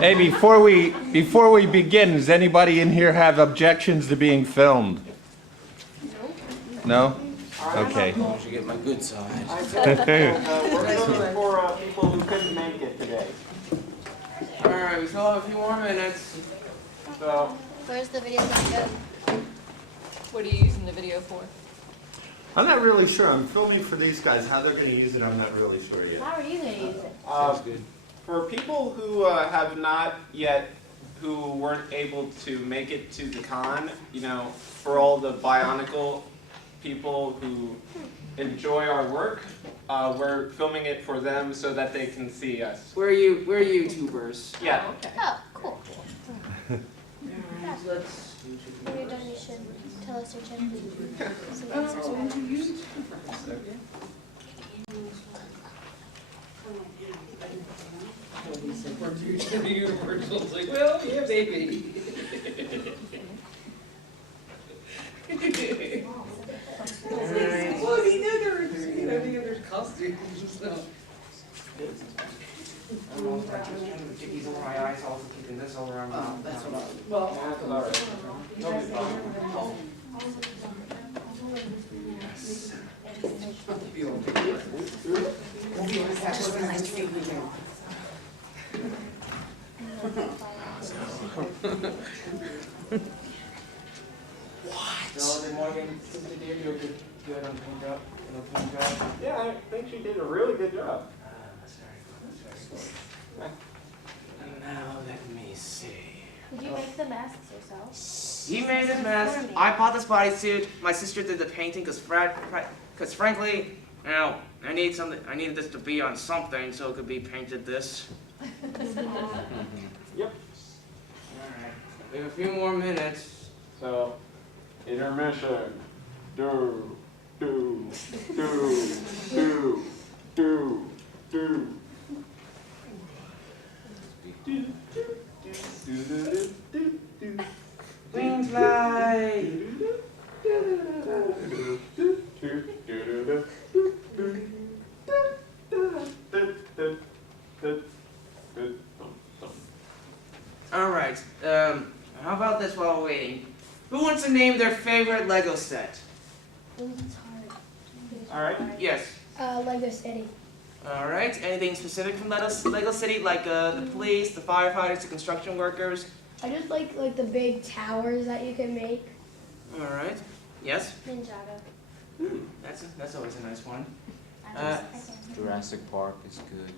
Hey, before we begin, does anybody in here have objections to being filmed? No? Okay. I should get my good side. We're looking for people who couldn't make it today. Alright, we still have a few more minutes. So, Where's the video gonna go? What are you using the video for? I'm not really sure. I'm filming for these guys. How they're going to use it, I'm not really sure yet. How are you gonna use it? Sounds good. for people who have not yet, who weren't able to make it to the con, you know, for all the Bionicle people who enjoy our work, we're filming it for them so that they can see us. We're YouTubers. Yeah. Oh, okay. Oh, cool. Let's. When you're done, you should tell us your channel. So we can subscribe. Universal's like, well, yeah, baby. Well, he knew there were, you know, there's costumes and stuff. I don't know if I'm just trying to get these over my eyes, also keeping this over my mouth. That's what I. Well, That's all right. No big problem. Yes. Nice to meet you again. What? So, then Morgan, since you did, you're good on clean job. Yeah, I think she did a really good job. That's very good. And now let me see. Did you make the masks yourself? He made his mask. I bought this bodysuit. My sister did the painting because frankly, you know, I needed this to be on something so it could be painted this. Yep. Alright. We have a few more minutes. So, intermission. Do, do, do, do, do, do. Wings fly! Alright, how about this while we're waiting? Who wants to name their favorite Lego set? Ooh, it's hard. Alright. Yes. Lego City. Alright, anything specific from Lego City, like the police, the firefighters, the construction workers? I just like the big towers that you can make. Alright, yes? Ninjago. That's always a nice one. I can't. Jurassic Park is good.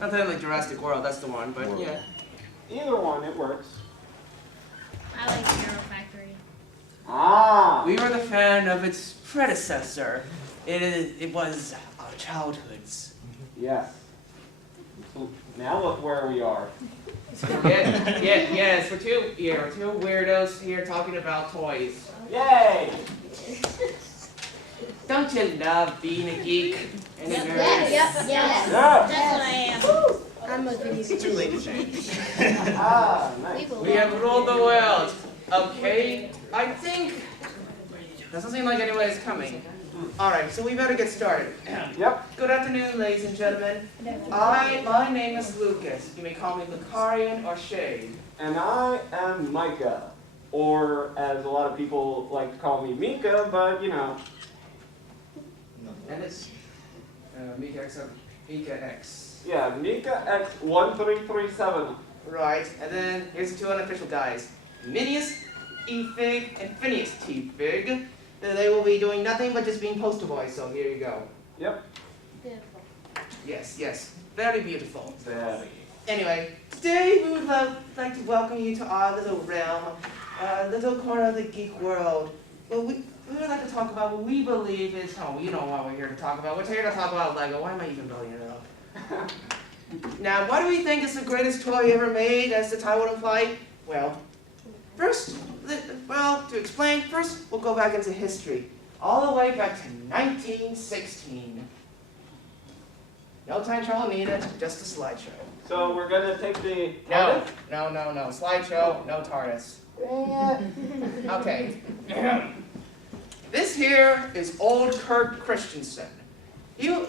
Not that like Jurassic World, that's the one, but World. yeah. Either one, it works. I like Hero Factory. Ah! We were the fan of its predecessor. It was our childhoods. Yes. So now look where we are. Yes, we're two weirdos here talking about toys. Yay! Don't you love being a geek and a nerd? Yes. Yeah. That's what I am. I'm a video. It's too late to change. Ah, nice. We have ruled the world. Okay, I think doesn't seem like anybody's coming. All right, so we better get started. Yep. Good afternoon, ladies and gentlemen. My name is Lucas. You may call me Lucarian or Shade. And I am Micah. Or, as a lot of people like to call me, Mika, but, you know. And it's Mika X. Yeah, Mika X1337. Right, and then here's the two unofficial guys. Minius E-Fig and Phineas T-Fig. They will be doing nothing but just being poster boys, so here you go. Yep. Beautiful. Yes, very beautiful. Very. Anyway, today we would like to welcome you to our little realm, little corner of the geek world. Well, we would like to talk about what we believe is home. You know what we're here to talk about. We're here to talk about Lego. Why am I even building it up? Now, why do we think it's the greatest toy ever made, as the title would imply? Well, to explain, first we'll go back into history, all the way back to 1916. No time travel needed, just a slideshow. So we're going to take the... No. Slideshow, no TARDIS. Okay. This here is old Kurt Christensen. In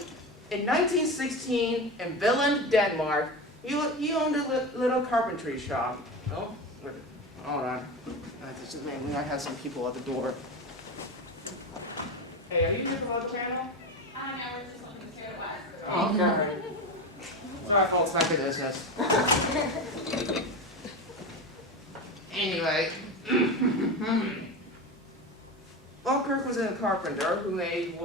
1916, in Billund, Denmark, He owned a little carpentry shop. Oh, wait, hold on. Man, we might have some people at the door. Hey, are you here for the panel? I know, we're just looking to see what it was. Oh, okay. Alright, folks, back to business. Anyway, Kirk was a carpenter who made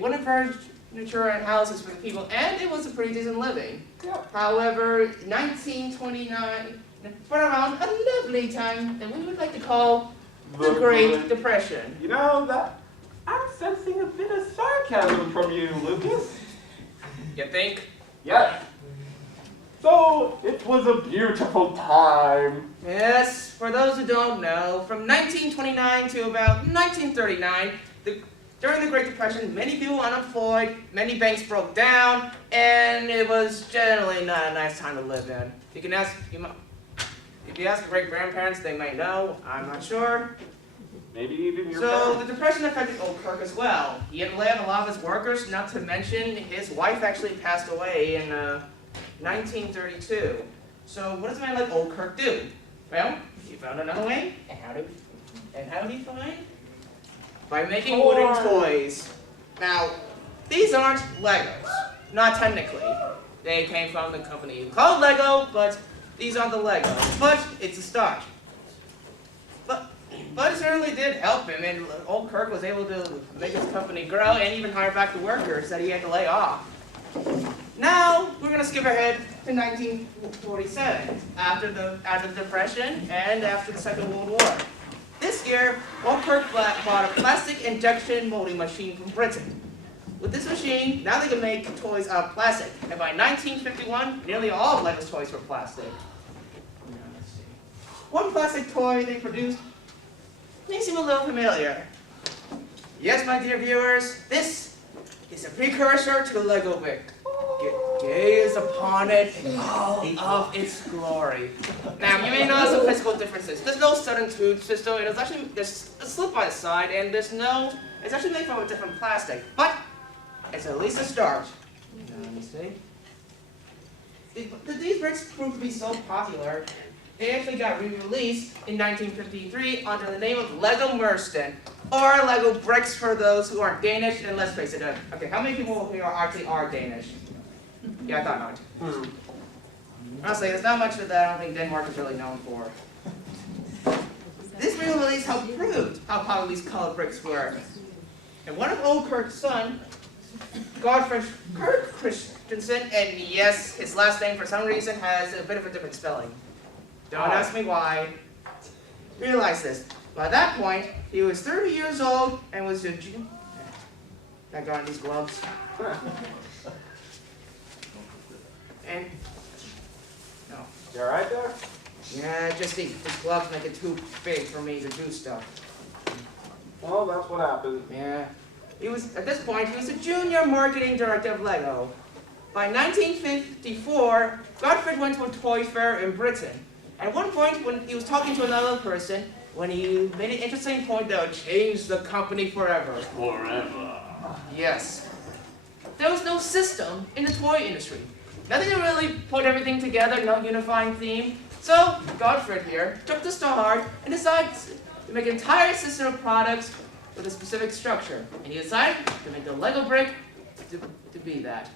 wooden furniture and houses for the people, and it was a pretty decent living. However, 1929 brought around a lovely time that we would like to call the Great Depression. You know, that I'm sensing a bit of sarcasm from you, Lucas. You think? Yeah. So, it was a beautiful time. Yes, for those who don't know, from 1929 to about 1939, during the Great Depression, many people were unemployed, many banks broke down, and it was generally not a nice time to live in. If you ask your great-grandparents, they may know, I'm not sure. Maybe even your So parents. the Depression affected old Kirk as well. He had to lay off a lot of his workers, not to mention his wife actually passed away in 1932. So what does a man like old Kirk do? Well, he found another way. And how did he find? By making wooden toys. Now, these aren't Legos. Not technically. They came from the company called Lego, but these aren't the Legos. But it's a start. But it certainly did help him, and old Kirk was able to make his company grow and even hire back the workers that he had to lay off. Now, we're going to skip ahead to 1947, after the Depression and after the Second World War. This year, old Kirk bought a plastic injection molding machine from Britain. With this machine, now they can make toys out of plastic, and by 1951, nearly all of Lego's toys were plastic. Now, let's see. One plastic toy they produced may seem a little familiar. Yes, my dear viewers, this is a precursor to the Lego brick. Gaze upon it in all of its glory. Now, you may notice some physical differences. There's no sudden tube system, and there's a slip by the side, and it's actually made from a different plastic. But it's at least a start. Let me see. These bricks proved to be so popular, they actually got re-released in 1953 under the name of Lego Merston, or Lego Bricks for those who aren't Danish, and let's face it, okay, how many people here actually are Danish? Yeah, I thought not. Honestly, there's not much that I don't think Denmark is really known for. This re-release helped prove how popular these colored bricks were. And one of old Kirk's son, Godfrey Kirk Christensen, and yes, his last name for some reason has a bit of a different spelling. Don't ask me why. Realize this. By that point, he was 30 years old and was a junior. I got on these gloves. And no. You alright there? Yeah, just these gloves make it too big for me to do stuff. Well, that's what happened. Yeah. At this point, he was a junior marketing director of Lego. By 1954, Godfrey went to a toy fair in Britain. At one point, when he was talking to another person, when he made an interesting point that would change the company forever. Forever. Yes. There was no system in the toy industry. Nothing to really put everything together, no unifying theme. So, Godfrey here took this to heart and decided to make an entire system of products with a specific structure. And he decided to make the Lego brick to be that.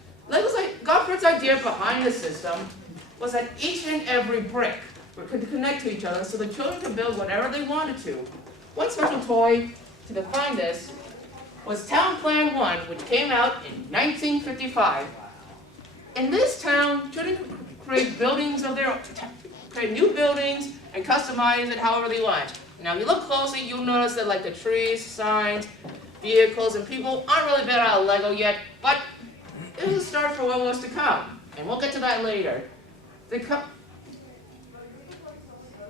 Godfrey's idea behind the system was that each and every brick could connect to each other so the children could build whatever they wanted to. One special toy to define this was Town Plan 1, which came out in 1955. In this town, children could create buildings of their own, create new buildings and customize it however they want. Now, if you look closely, you'll notice that like the trees, signs, vehicles, and people aren't really built out of Lego yet, but it was a start for what was to come. And we'll get to that later.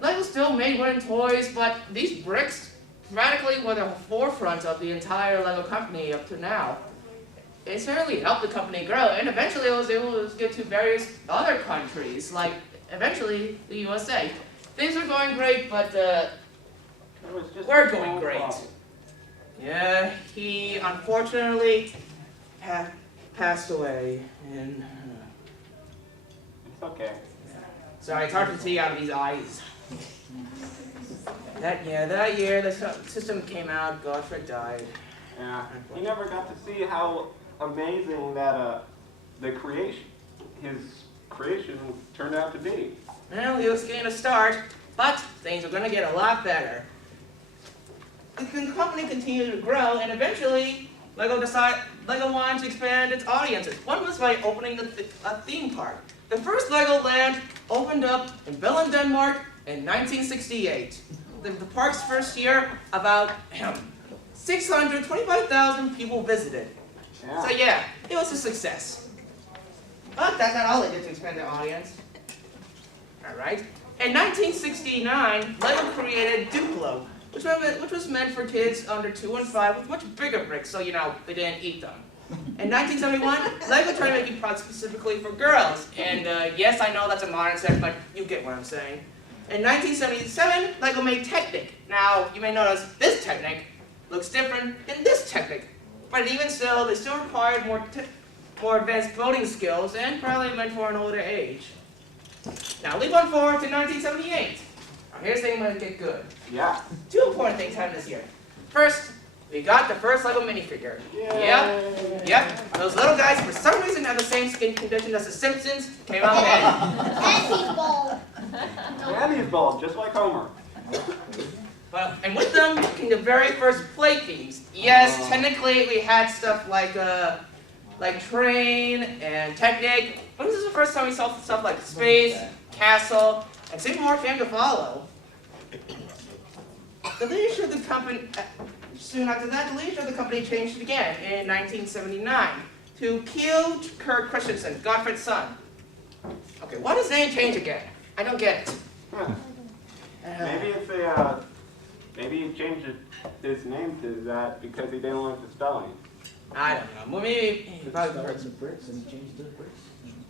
Lego still made wooden toys, but these bricks practically were the forefront of the entire Lego company up to now. It certainly helped the company grow, and eventually it was able to get to various other countries, like eventually the USA. Things were going great, but we're going great. Yeah, he unfortunately passed away in It's okay. Sorry, it's hard to see out of these eyes. That year the system came out, Godfrey died. Yeah. He never got to see how amazing that his creation turned out to be. Well, he was getting a start, but things were going to get a lot better. The company continued to grow, and eventually, Lego wanted to expand its audiences. One was by opening a theme park. The first Lego Land opened up in Billund, Denmark in 1968. The park's first year, about 625,000 people visited. Yeah. So yeah, it was a success. But that's not all they did to expand their audience. Alright. In 1969, Lego created Duplo, which was meant for kids under 2 and 5 with much bigger bricks, so they didn't eat them. In 1971, Lego tried making products specifically for girls, and yes, I know that's a modern set, but you get what I'm saying. In 1977, Lego made Technic. Now, you may notice this Technic looks different than this Technic, but even still, they still required more advanced building skills and probably meant for an older age. Now, leap on forward to 1978. Now, here's things that get good. Yeah. 2 important things happened this year. First, we got the first Lego minifigure. Yay. Yep. Those little guys, for some reason, have the same skin condition as the Simpsons. Came out bad. And he's bald. And he's bald, just like Homer. And with them came the very first play themes. Yes, technically we had stuff like Train and Technic, but this is the first time we saw stuff like Space, Castle, and soon more came to follow. The leadership of the company, soon after that, the leadership of the company changed again in 1979 to Kjell Kurt Christensen, Gottfried's son. Okay, why does name change again? I don't get it. Huh. Maybe he changed his name to that because he didn't like the spelling. I don't know. Well, maybe he probably heard some bricks and he changed the bricks.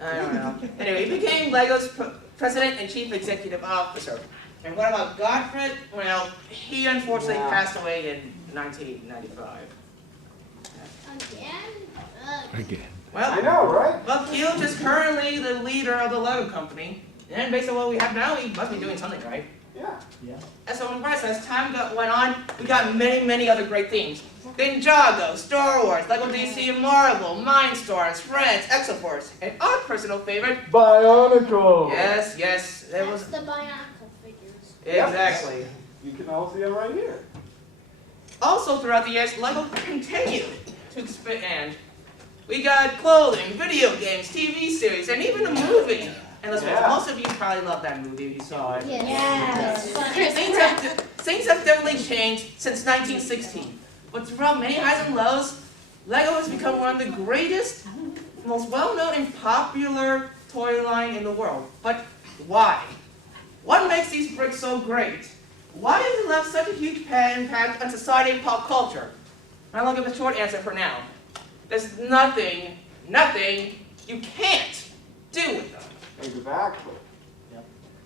I don't know. Anyway, he became Lego's president and chief executive officer. And what about Gottfried? Well, he unfortunately passed away in 1995. Again. Well, I know, right? Well, Kjell is currently the leader of the Lego company. And based on what we have now, he must be doing something right. Yeah. And so in the process, as time went on, we got many other great themes. Ninjago, Star Wars, Lego DC and Marvel, Mindstorms, Friends, Exoforce, and our personal favorite, Bionicle! yes, it That's was, the Bionicle figures. exactly. You can all see them right here. Also throughout the years, Lego continued to expand. We got clothing, video games, TV series, and even a movie. And let's face it, most of you probably love that movie if you saw it. Yes. Things have definitely changed since 1916. But throughout many highs and lows, Lego has become one of the greatest, most well-known and popular toy line in the world. But why? What makes these bricks so great? Why has it left such a huge impact on society and pop culture? I'll give a short answer for now. There's nothing you can't do with them. Exactly.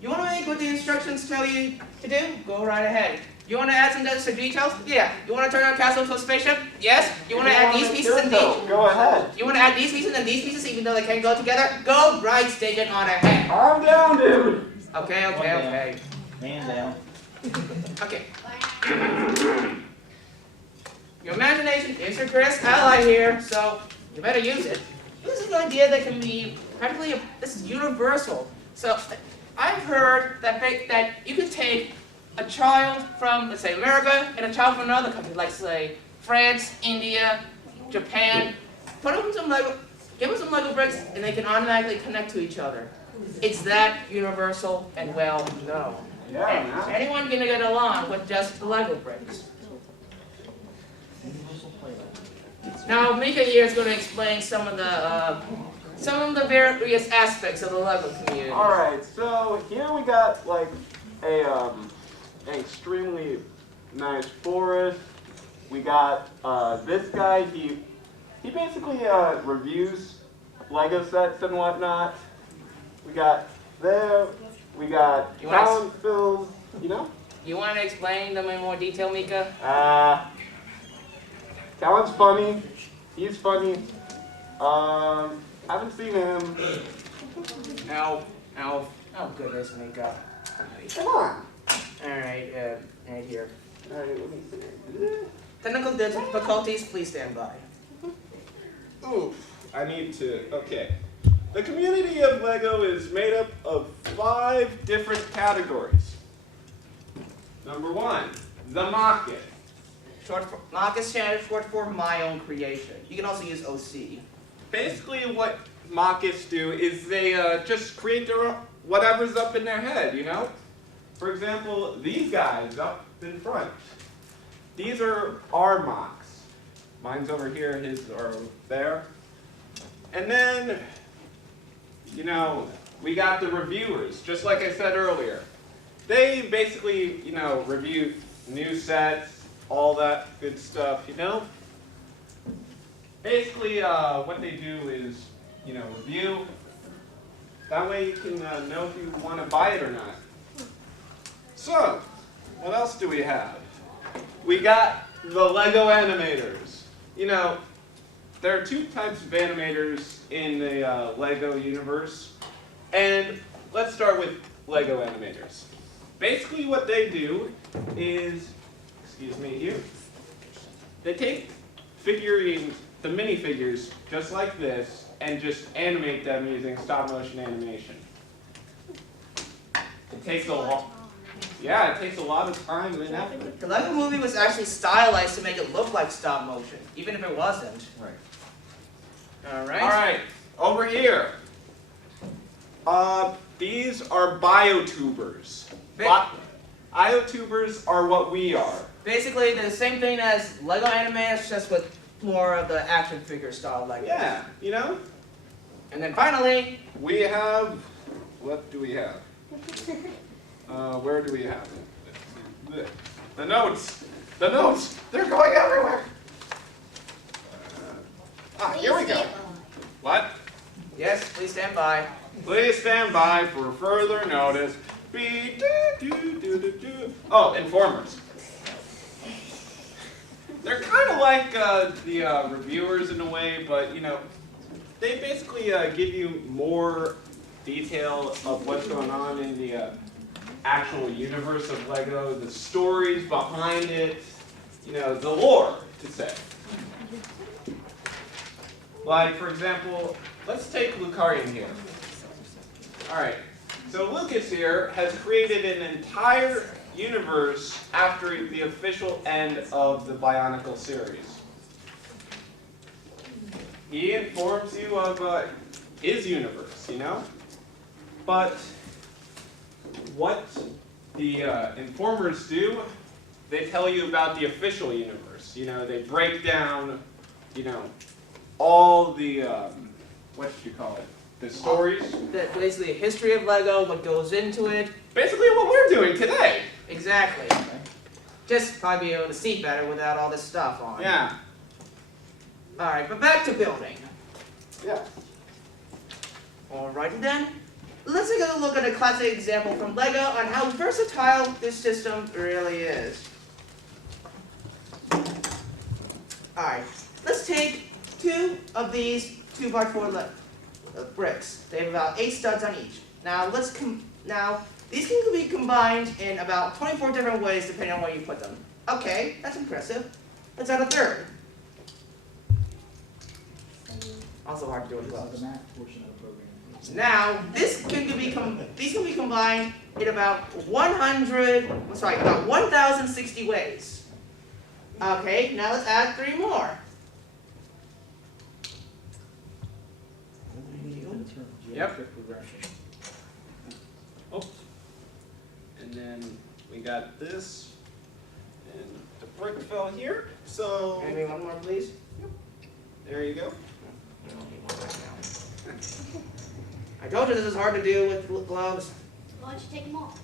You want to make what the instructions tell you to do? Go right ahead. You want to add some extra details? Yeah. You want to turn our castle into a spaceship? Yes. You want to add these pieces and these? Go ahead. You want to add these pieces and these pieces even though they can't go together? Go right, stage it on ahead. I'm down, dude. Okay. Man down. Okay. Your imagination is your greatest ally here, so you better use it. This is an idea that can be practically, this is universal. So I've heard that you could take a child from, let's say, America and a child from another country, like, say, France, India, Japan, put them some Lego, give them some Lego bricks, and they can automatically connect to each other. It's that universal and well known. Yeah, man. Anyone can get along with just the Lego bricks. Now, Mika here is going to explain some of the various aspects of the Lego community. All right, so here we got like an extremely nice forest. We got this guy. He basically reviews Lego sets and whatnot. We got there. We got talent fills. You know. You want to explain them in more detail, Mika? Talon's funny. He's funny. Haven't seen him. Elf. Oh goodness, makeup. Come on. Alright, right here. Alright, let me see. Technical difficulties, please stand by. Oof, I need to, okay. The community of LEGO is made up of 5 different categories. Number 1, the market. Market standard short for my own creation. You can also use OC. Basically what markets do is they just create their own, whatever's up in their head, you know? For example, these guys up in front. These are our mocks. Mine's over here, his are there. And then, you know, we got the reviewers, just like I said earlier. They basically, you know, review new sets, all that good stuff, you know? Basically, what they do is, you know, review. That way you can know if you want to buy it or not. So, what else do we have? We got the LEGO Animators. You know, there are 2 types of animators in the LEGO universe. And let's start with LEGO Animators. Basically what they do is, excuse me here, they take figurines, the minifigures, just like this, and just animate them using stop-motion animation. It takes a lot. Yeah, it takes a lot of time and effort. The LEGO movie was actually stylized to make it look like stop motion, even if it wasn't. Right. Alright? Alright, over here. These are biotubers. Biotubers are what we are. Basically, they're the same thing as LEGO Animators, just with more of the action figure style LEGO. Yeah, you know? And then finally, We have, what do we have? Where do we have it? The notes. The notes. They're going everywhere. Here we go. What? yes, please stand by. Please stand by for further notice. Oh, informers. They're kind of like the reviewers in a way, but you know, they basically give you more detail of what's going on in the actual universe of LEGO, the stories behind it, you know, the lore, to say. Like, for example, let's take Lucarian here. Alright, so Lucas here has created an entire universe after the official end of the Bionicle series. He informs you of his universe, you know? But what the informers do, they tell you about the official universe. You know, they break down, you know, all the, what should you call it? The stories? Basically, a history of LEGO, what goes into it. Basically what we're doing today. Exactly. Just probably be able to see better without all this stuff on. Yeah. Alright, but back to building. Yeah. Alrighty then. Let's take a look at a classic example from LEGO on how versatile this system really is. Alright, let's take 2 of these 2x4 bricks. They have about 8 studs on each. Now these can be combined in about 24 different ways depending on where you put them. Okay, that's impressive. Let's add a third. Also hard to do as well. Now, these can be combined in about 1,060 ways. Okay, now let's add 3 more. Yep. Oh. And then we got this, and the brick fell here, so Maybe one more, please. there you go. I told you this is hard to do with gloves. Why don't you take them off?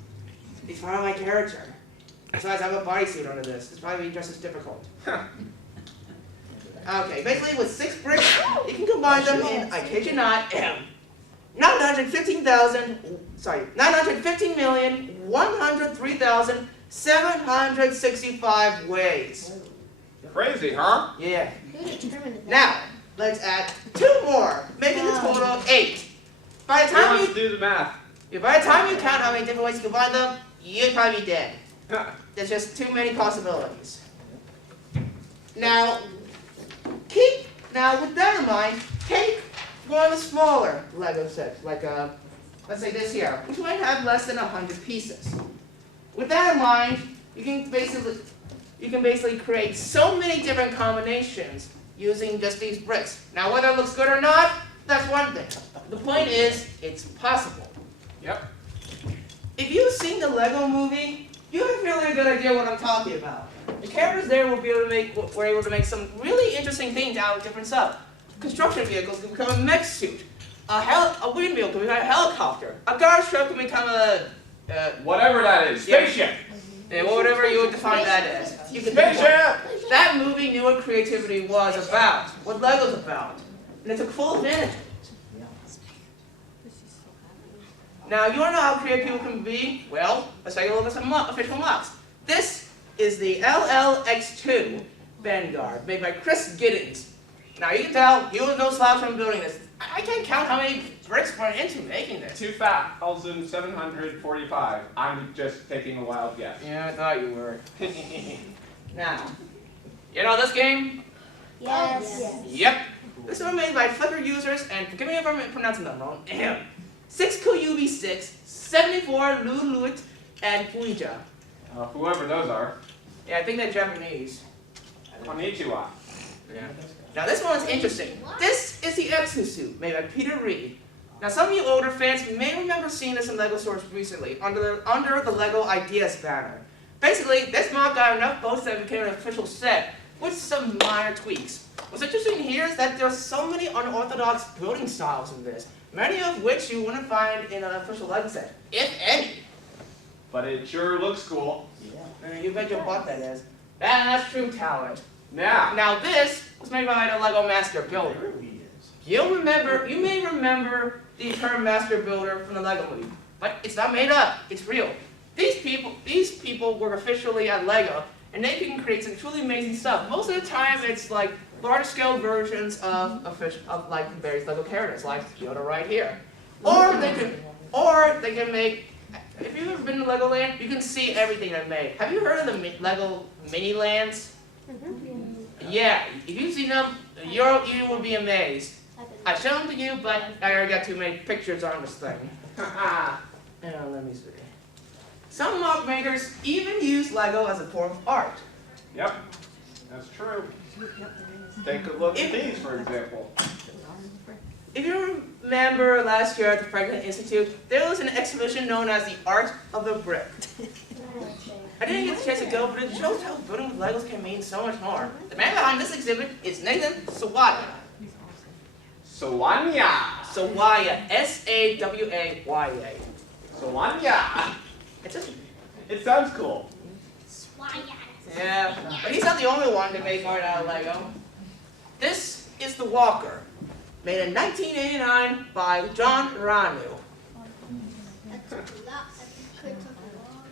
He's part of my character. Besides, I have a bodysuit under this. It's probably just as difficult. Okay, basically with 6 bricks, you can combine them in, I kid you not, 915,103,765 ways. Crazy, huh? Yeah. Who determined that? Now, let's add 2 more, making a total of 8. by the Who time wants you to do the math? by the time you count how many different ways you can combine them, you'd probably be dead. There's just too many possibilities. Now, with that in mind, take one of the smaller Lego sets, like let's say this here, which might have less than 100 pieces. With that in mind, you can basically create so many different combinations using just these bricks. Now, whether it looks good or not, that's one thing. The point is, it's possible. Yep. If you've seen the Lego movie, you have a really good idea what I'm talking about. The characters there were able to make some really interesting things out of different stuff. Construction vehicles can become a mech suit. A windmill can become a helicopter. A garbage truck can become a Whatever that is. Yeah. Spaceship. whatever you would define that as. You can Spaceship. That movie knew what creativity was about, what Lego's about, and it took full advantage of it. Now, you want to know how creative people can be? Well, let's take a look at some official mocks. This is the LLX2 Vanguard, made by Chris Giddings. Now, you can tell he was no slouch from building this. I can't count how many bricks went into making this. 2,745. I'm just taking a wild guess. Yeah, I thought you were. Now, you know this game? Yes. Yep. This one made by Flickr users, and forgive me if I'm pronouncing them wrong. 6 UB6, 74 Luluit, and Fuija. Whoever those are. Yeah, I think they're Japanese. Konnichiwa. Yeah. Now this one's interesting. This is the exosuit made by Peter Reed. Now some of you older fans may remember seeing this in LEGO stores recently under the LEGO Ideas banner. Basically, this mod got enough votes that it became an official set with some minor tweaks. What's interesting here is that there are so many unorthodox building styles in this, many of which you wouldn't find in an official LEGO set, if any. But it sure looks cool. You bet your butt that is. That's true talent. Now. Now this was made by the LEGO Master Builder. You may remember the term Master Builder from the LEGO movie, but it's not made up. It's real. These people work officially at LEGO, and they can create some truly amazing stuff. Most of the time, it's like large-scale versions of like various LEGO characters, like Yoda right here. Or they can make. If you've ever been to Legoland, you can see everything they made. Have you heard of the Lego mini lands? Yeah, if you've seen them, you will be amazed. I showed them to you, but I already got too many pictures on this thing. Let me see. Some mock makers even use Lego as a form of art. Yep. That's true. Take a look at these, for example. If you remember last year at the Franklin Institute, there was an exhibition known as the Art of the Brick. I didn't get the chance to go, but it shows how building with Legos can mean so much more. The man behind this exhibit is Nathan Sawaya. Sawanya. Sawaya, S-A-W-A-Y-A. Sawanya. It sounds cool. Yeah, but he's not the only one to make art out of Lego. This is the Walker, made in 1989 by John Ranu.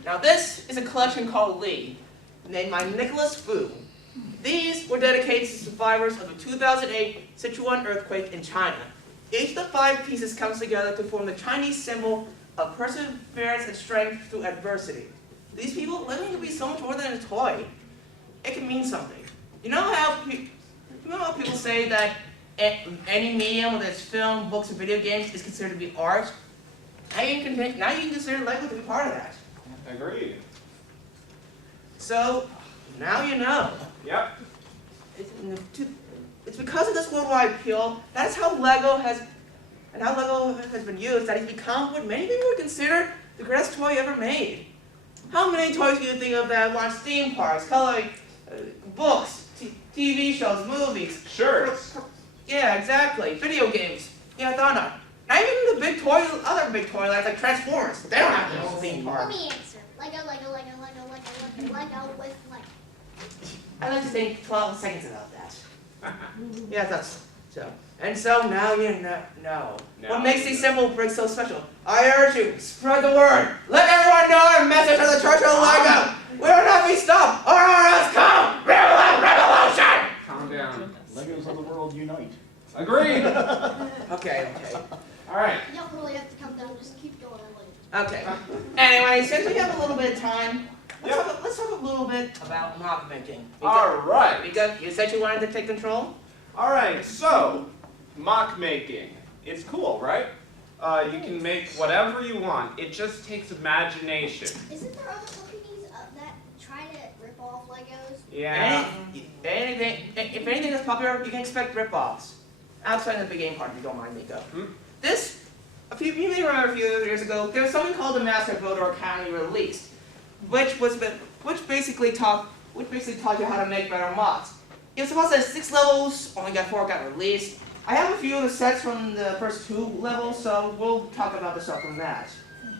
Now this is a collection called Lee, named by Nicholas Fu. These were dedicated to survivors of the 2008 Sichuan earthquake in China. Each of the 5 pieces comes together to form the Chinese symbol of perseverance and strength through adversity. These people, Lego can be so much more than a toy. It can mean something. You know how people say that any medium, whether it's film, books, or video games, is considered to be art? Now you can consider Lego to be part of that. Agreed. So, now you know. Yep. It's because of this worldwide appeal, that's how Lego has been used, that it's become what many people would consider the greatest toy ever made. How many toys do you think of that watch theme parks, coloring, books, TV shows, movies? Shirts. Yeah, exactly. Video games. Yeah, I thought not. Not even the other big toy lines like Transformers. They don't have their own theme Let park. me answer. Lego with Lego. I'd like to think 12 seconds about that. Yeah, that's so. And so now you know. What makes these simple bricks so special? I urge you, spread the word. Let everyone know our message of the Church of Lego. We will not be stopped, or else come revolution. Calm down. Legos of the world unite. Agreed. Okay. All right. You don't really Let's talk a little bit about mock making. All right. Because you said you wanted to take control. All right, so mock making. It's cool, right? You can make whatever you want. It just takes imagination. Isn't there other companies that try to rip off Legos? Yeah. If anything is popular, you can expect rip-offs. Outside of the big game part, if you don't mind, Nico. You may remember a few years ago, there was something called the Master Builder Academy released, which basically taught you how to make better mods. It was supposed to have 6 levels, only got 4 got released. I have a few of the sets from the first 2 levels, so we'll talk about the stuff from that.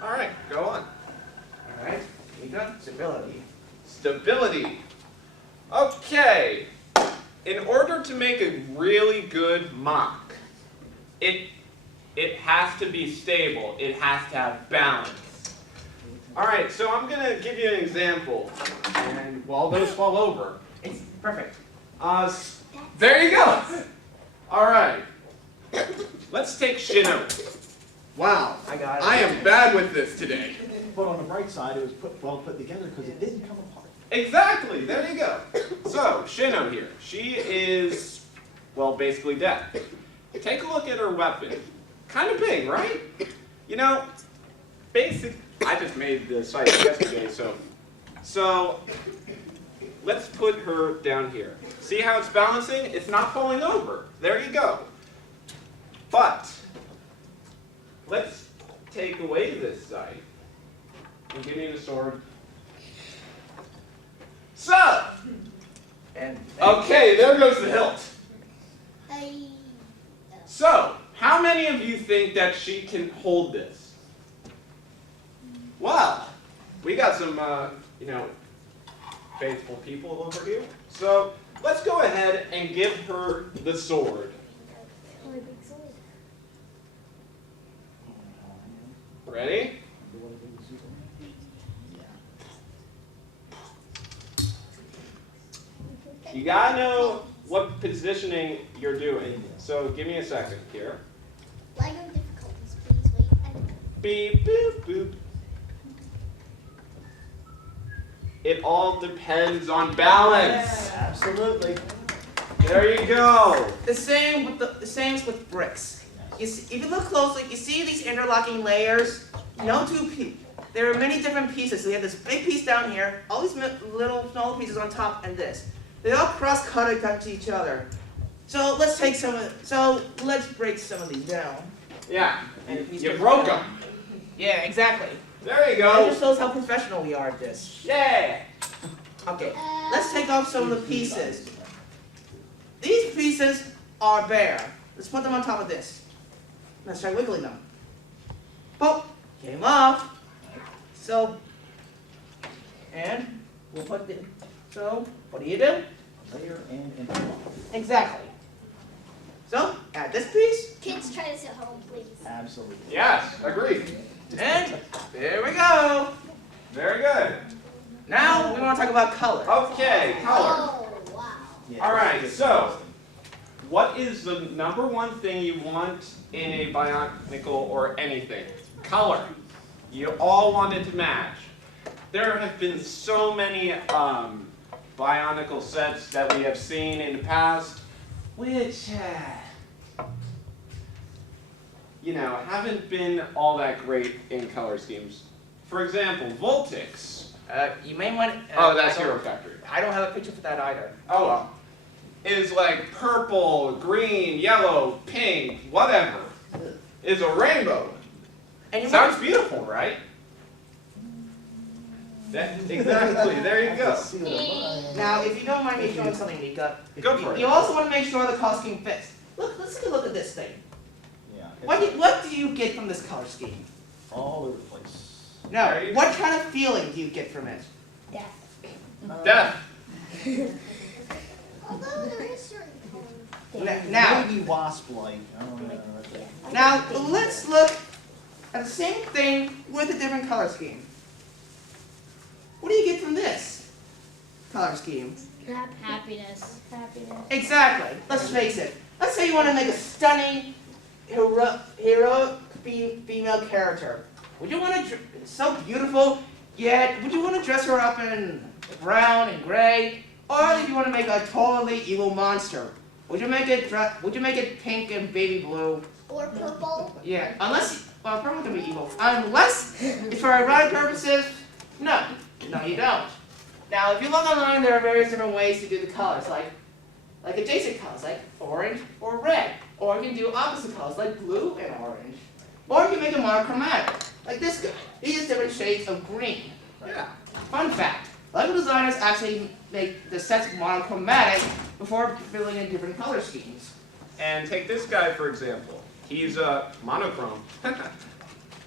All right, go on. All right, we got stability. Stability. Okay. In order to make a really good mock, it has to be stable. It has to have balance. All right, so I'm gonna give you an example, and while those fall over, It's perfect. there you go. All right. Let's take Shino. Wow. I got it. I am bad with this today. But on the bright side, it was well put together because it didn't come apart. Exactly, there you go. So, Shino here. She is, well, basically dead. Take a look at her weapon. Kind of big, right? You know, I just made the site yesterday, so let's put her down here. See how it's balancing? It's not falling over. There you go. But, let's take away this site and give me the sword. So, And okay, there goes the hilt. I. So, how many of you think that she can hold this? Well, we got some, faithful people over here. So, let's go ahead and give her the sword. Ready? You gotta know what positioning you're doing. So give me a second here. Lego difficulties, please wait. Beep, boop, boop. It all depends on balance. Absolutely. There you go. the same with bricks. If you look closely, you see these interlocking layers. There are many different pieces. So you have this big piece down here, all these little smaller pieces on top, and this. They all cross-cut against each other. So let's break some of these down. Yeah, And you broke them. Yeah, exactly. There you That go. just shows how professional we are at this. Yeah. Okay, let's take off some of the pieces. These pieces are bare. Let's put them on top of this. Let's try wiggling them. Pop, came off. And we'll put the, what do you do? Layer and interlock. Exactly. So, add this piece, Kids try this at home, please. Absolutely. Yes, agreed. and there we go. Very good. Now, we want to talk about color. Okay, color. Oh, wow. Yeah. All right, so what is the number one thing you want in a Bionicle or anything? Color. You all want it to match. There have been so many Bionicle sets that we have seen in the past, which, haven't been all that great in color schemes. For example, Voltix. You may want. That's Hero Factory. I don't have a picture for that either. Oh well. Is like purple, green, yellow, pink, whatever. Is a rainbow. And you Sounds beautiful, right? Exactly, there you go. Now, if you don't mind me showing something, Mika, Go for you it. also want to make sure the costume fits. Let's take a look at this thing. Yeah. What do you get from this color scheme? All over the place. No, There you what kind of feeling do you get from it? Death. Although there is certain colors. Now, Maybe wasp-like. I don't know. now let's look at the same thing with a different color scheme. What do you get from this color scheme? Happiness. Exactly. Let's face it. Let's say you want to make a stunning, heroic female character. Would you want to? It's so beautiful. Yet, would you want to dress her up in brown and gray, or if you want to make a totally evil monster, would you make it pink and baby blue? Or purple. Yeah, unless, well, purple can be evil. Unless it's for erotic purposes, no, you don't. Now, if you look online, there are various different ways to do the colors, like adjacent colors, like orange or red. Or you can do opposite colors, like blue and orange. Or you can make it monochromatic, like this guy. He has different shades of green. Yeah. Fun fact, Lego designers actually make the sets monochromatic before filling in different color schemes. And take this guy, for example. He's monochrome.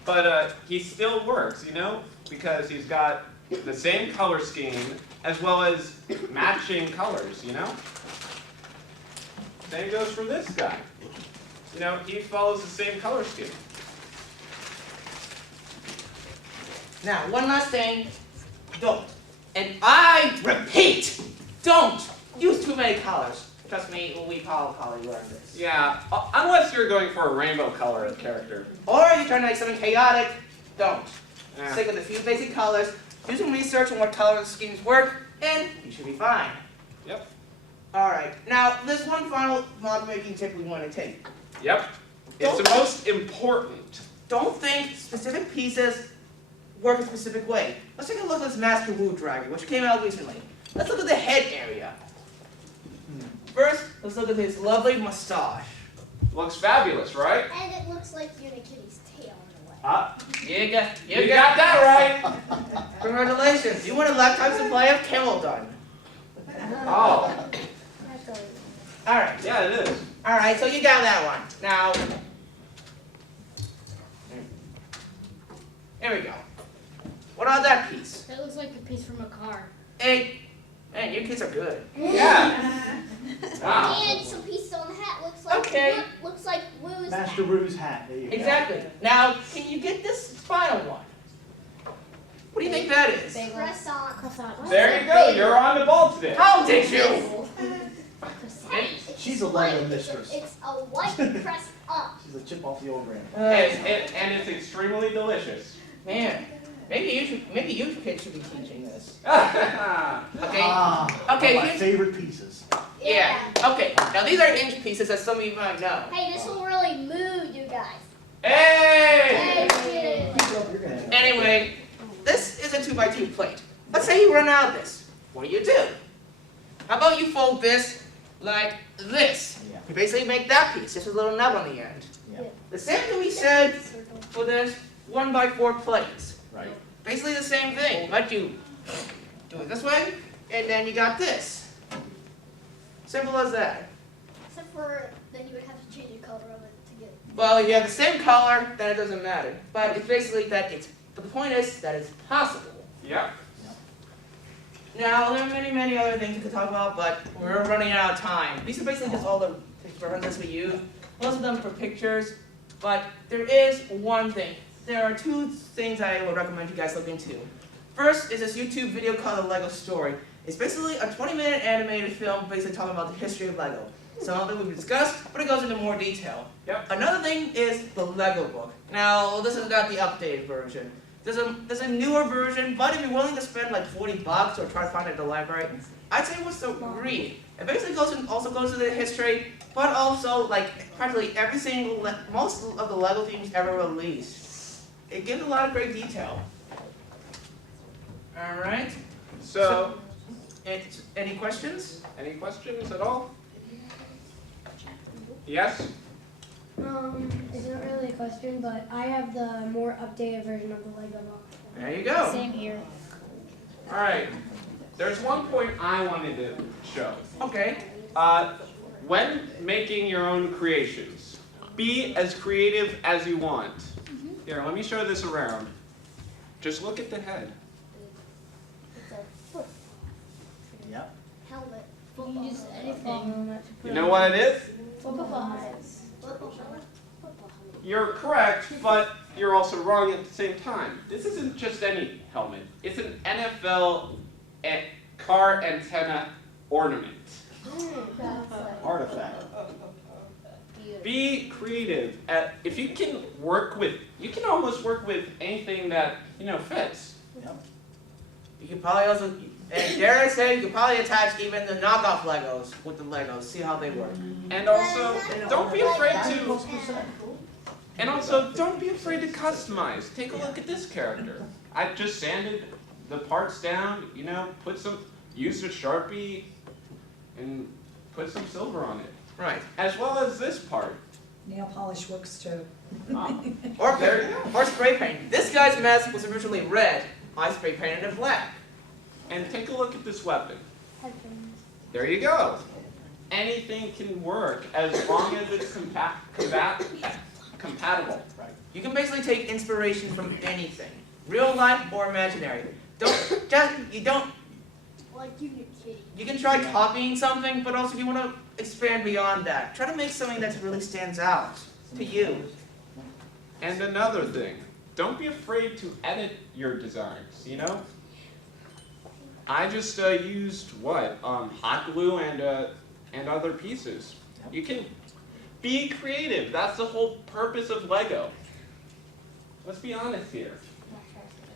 But he still works, you know, because he's got the same color scheme as well as matching colors, you know? Same goes for this guy. You know, he follows the same color scheme. Now, one last thing, don't. And I repeat, don't use too many colors. Trust me, we probably learned this. Yeah, unless you're going for a rainbow color character. Or if you're trying to make something chaotic, don't. Yeah. Stick with a few basic colors, do some research on what color schemes work, and you should be fine. Yep. Alright, now there's one final mod making tip we want to take. Yep. It's the most important. Don't think specific pieces work a specific way. Let's take a look at this Master Wu Dragon, which came out recently. Let's look at the head area. First, let's look at his lovely mustache. Looks fabulous, right? And it looks like Unikitty's tail in a way. You got You got that right. Congratulations, you won a lifetime supply of camel done. Oh, That's all. Alright, yeah, it is. alright, so you got that one. Now, here we go. What about that piece? That looks like a piece from a car. Hey, man, you kids are good. Yeah. Wow. And some pieces on the hat looks like Okay. looks like Wu's Master hat. Rue's hat. There you go. Exactly. Now, can you get this final one? What do you think that is? Croissant. There you go. You're on the ball today. How did you? She's a Lego mistress. It's a white pressed up. She's a chip off the old ranch. And it's extremely delicious. Man, maybe you kids should be teaching this. Okay. Ah, Okay, one of my here's- favorite pieces. Yeah. Okay. Now these are inch pieces, as some of you might know. Hey, this will really move you guys. Hey! Hey, You're gonna have Anyway, this is a 2x2 plate. Let's say you run out of this. What do? How about you fold this like this? Yeah. You basically make that piece, just a little nub on the end. Yeah. The same can be said for this 1x4 plates. Right. Basically the same thing, but you do it this way, and then you got this. Simple as that. Except for then you would have to change the color of it to get. Well, if you have the same color, then it doesn't matter. But it's basically that but the point is that it's possible. Yep. Now, there are many other things we could talk about, but we're running out of time. These are basically just all the references we use. Most of them for pictures, but there is one thing. There are two things I would recommend you guys look into. First is this YouTube video called The Lego Story. It's basically a 20-minute animated film basically talking about the history of Lego. Some of it we've discussed, but it goes into more detail. Yep. Another thing is the Lego book. Now, this is not the updated version. There's a newer version, but if you're willing to spend like $40 or try to find it at the library, I'd say what's to read. It basically also goes into the history, but also like practically every single, most of the Lego themes ever released. It gives a lot of great detail. All right. So, Any questions? any questions at all? Yes? Isn't really a question, but I have the more updated version of the Lego book. There you go. Same here. All right. There's one point I wanted to show. Okay. When making your own creations, be as creative as you want. Here, let me show this around. Just look at the head. It's a foot Yep. helmet. You can use anything. You know what it is? Football helmets. Football helmet. You're correct, but you're also wrong at the same time. This isn't just any helmet. It's an NFL car antenna ornament. Artifact. Be creative. If you can almost work with anything that fits. Yep. You could probably also, and dare I say, you could probably attach even the knockoff Legos with the Legos. See how they work. And also, don't be afraid to. And also, don't be afraid to customize. Take a look at this character. I just sanded the parts down. You know, used a Sharpie, and put some silver on it. Right. As well as this part. Nail polish works too. Or spray paint. This guy's mask was originally red. I spray painted it black. And take a look at this weapon. Headphones. There you go. Anything can work as long as it's compatible. You can basically take inspiration from anything, real life or imaginary. You can try copying something, but also if you want to expand beyond that, try to make something that really stands out to you. And another thing, don't be afraid to edit your designs, you know? I just used hot glue and other pieces. You can be creative. That's the whole purpose of Lego. Let's be honest here.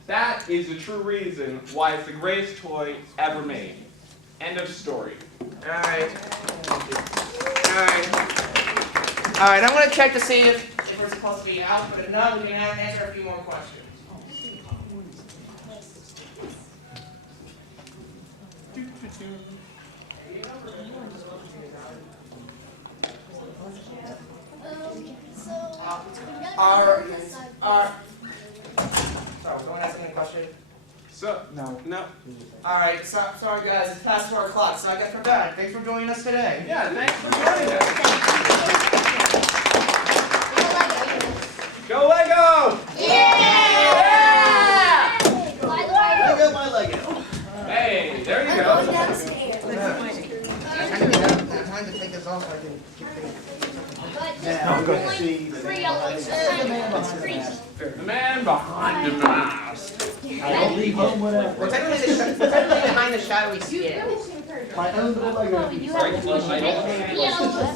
That is the true reason why it's the greatest toy ever made. End of story. Alright, I'm going to check to see if we're supposed to be out, but if not, we can answer a few more questions. Sorry, was someone asking a question? No. Alright, sorry guys, it's past 4 o'clock, so I guess we're done. Thanks for joining us today. Yeah, thanks for joining us. Go Lego! Yeah! Lego my Lego. Hey, there you go. Time to take this off so I can Now I'm going to see the The man behind the mask. I don't leave home without We're technically behind the shadowy skin. my own little Lego. Yeah.